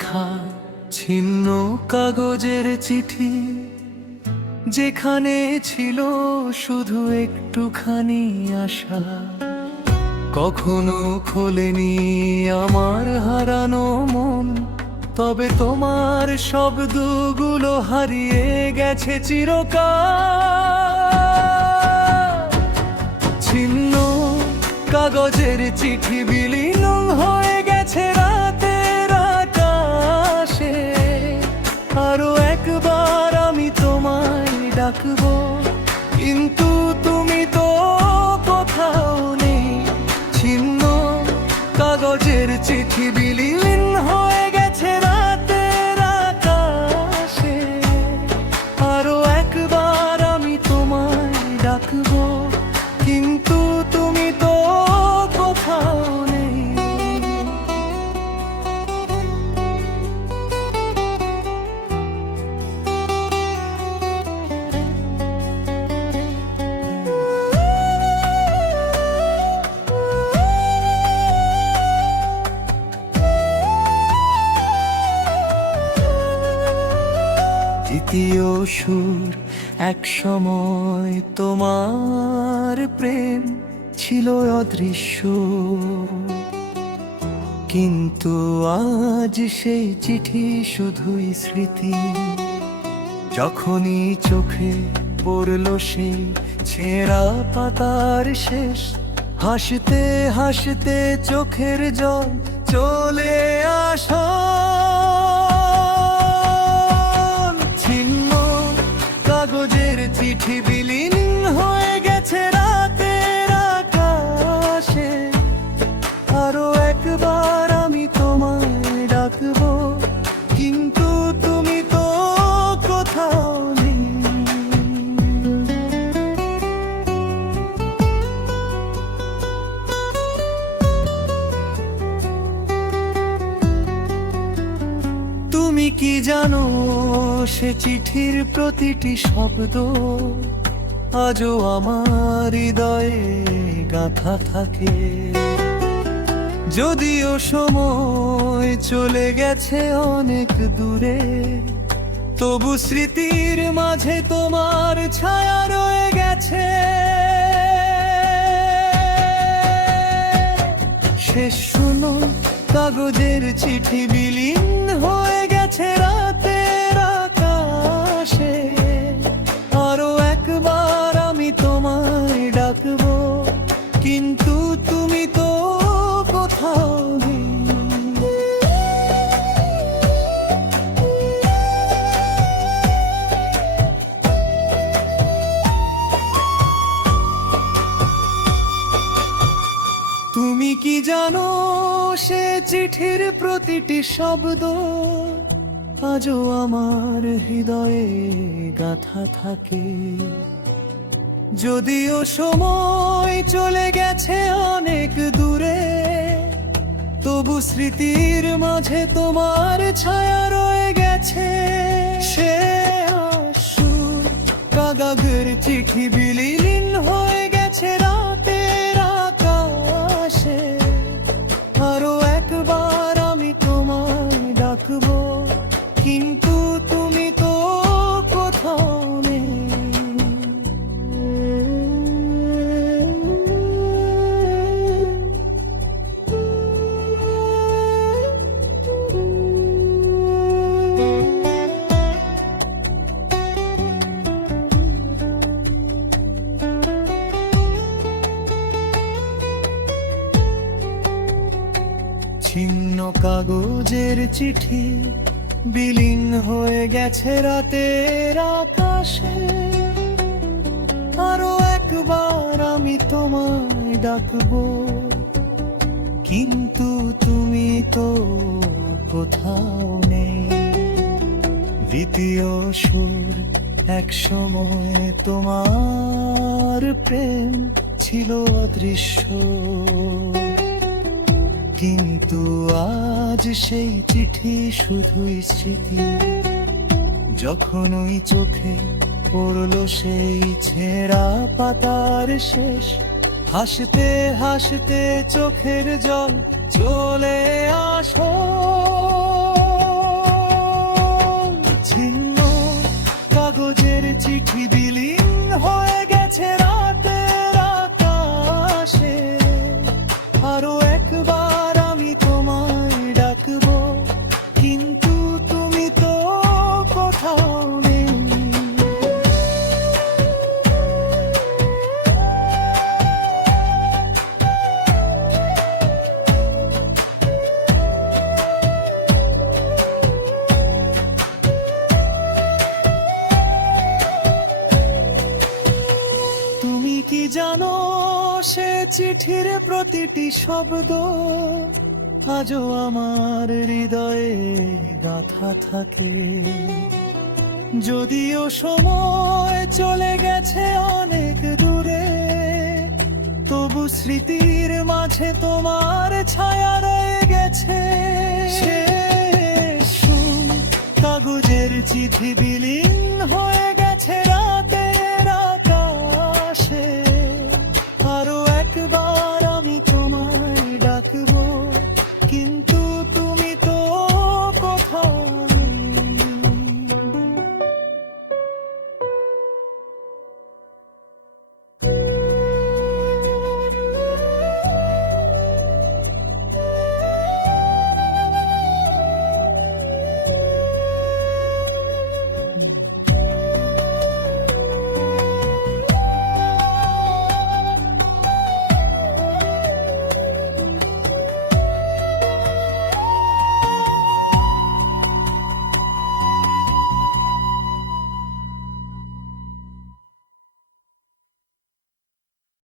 লেখা ছিন্ন কাগজের চিঠি, যেখানে ছিল শুধু একটুখানি আশা। কখনো খোলেনি আমার হারানো মন, তবে তোমার শব্দগুলো হারিয়ে গেছে চিরকাল। ছিন্ন কাগজের চিঠি বিলীন হয়ে গেছে রাতের আকাশে। আরো একবার আমি তোমায় ডাকবো, কিন্তু তুমি তো কোথাও নেই। ছিন্ন কাগজের চিঠি বিলীন হয়ে গেছে রাতের আকাশে। আরো একবার আমি তোমায় ডাকবো, কিন্তু তুমি তো কোথাও নেই। দ্বিতীয় সুর, এক সময় তোমার প্রেম ছিল অদৃশ্য, কিন্তু আজ সেই চিঠি শুধুই স্মৃতি। যখনই চোখে পড়লো সেই ছেঁড়া পাতার শেষ, হাসতে হাসতে চোখের জল চলে আসা। ছিন্ন কাগজের চিঠি বিলীন হয়ে গেছে রাতের আকাশে। আরো একবার আমি তোমায় ডাকবো, কিন্তু তুমি তো কোথাও নেই। তুমি কি জানো, সে চিঠির প্রতিটি শব্দ আজও আমার হৃদয়ে গাঁথা থাকে। যদিও সময় চলে গেছে অনেক দূরে, তবু স্মৃতির মাঝে তোমার ছায়া রয়ে গেছে। শেষ শুনো কাগজের চিঠি বিলীন হয়ে গেছে রাতের আকাশে। আরো একবার আমি তোমায় ডাকবো, কিন্তু তুমি তো কোথাও নেই। তুমি কি জানো, সে চিঠির প্রতিটি শব্দ আজও আমার হৃদয়ে গাঁথা থাকে। যদিও সময় চলে গেছে অনেক দূরে, তবু স্মৃতির মাঝে তোমার ছায়া রয়ে গেছে। সে সুর কাগজের চিঠি বিলীন হয়ে গেছে রাতের আকাশে। আরো একবার আমি তোমায় ডাকবো, কিন্তু তুমি তো কোথাও নেই। ছিন্ন কাগজের চিঠি বিলীন হয়ে গেছে রাতের আকাশে। আরো একবার আমি তোমায় ডাকবো, কিন্তু তুমি তো কোথাও নেই। দ্বিতীয় সুর, এক সময় তোমার প্রেম ছিল অদৃশ্য, কিন্তু আজ সেই চিঠি শুধুই স্মৃতি। যখন ওই চোখে পড়লো সেই ছেঁড়া পাতার শেষ, হাসতে হাসতে চোখের জল চলে আসো। ছিন্ন কাগজের চিঠি বিলীন হয়ে গেছে রাতের আকাশে। আরো একবার আমি তোমায় ডাকবো, কিন্তু তুমি তো কোথাও নেই। তুমি কি জানো সে চিঠির প্রতিটি শব্দ আজও আমার হৃদয়ে গাঁথা থাকে। যদিও সময় চলে গেছে অনেক দূরে, তবু স্মৃতির মাঝে তোমার ছায়া রয়ে গেছে। শেষ কাগজের চিঠি বিলীন হয়ে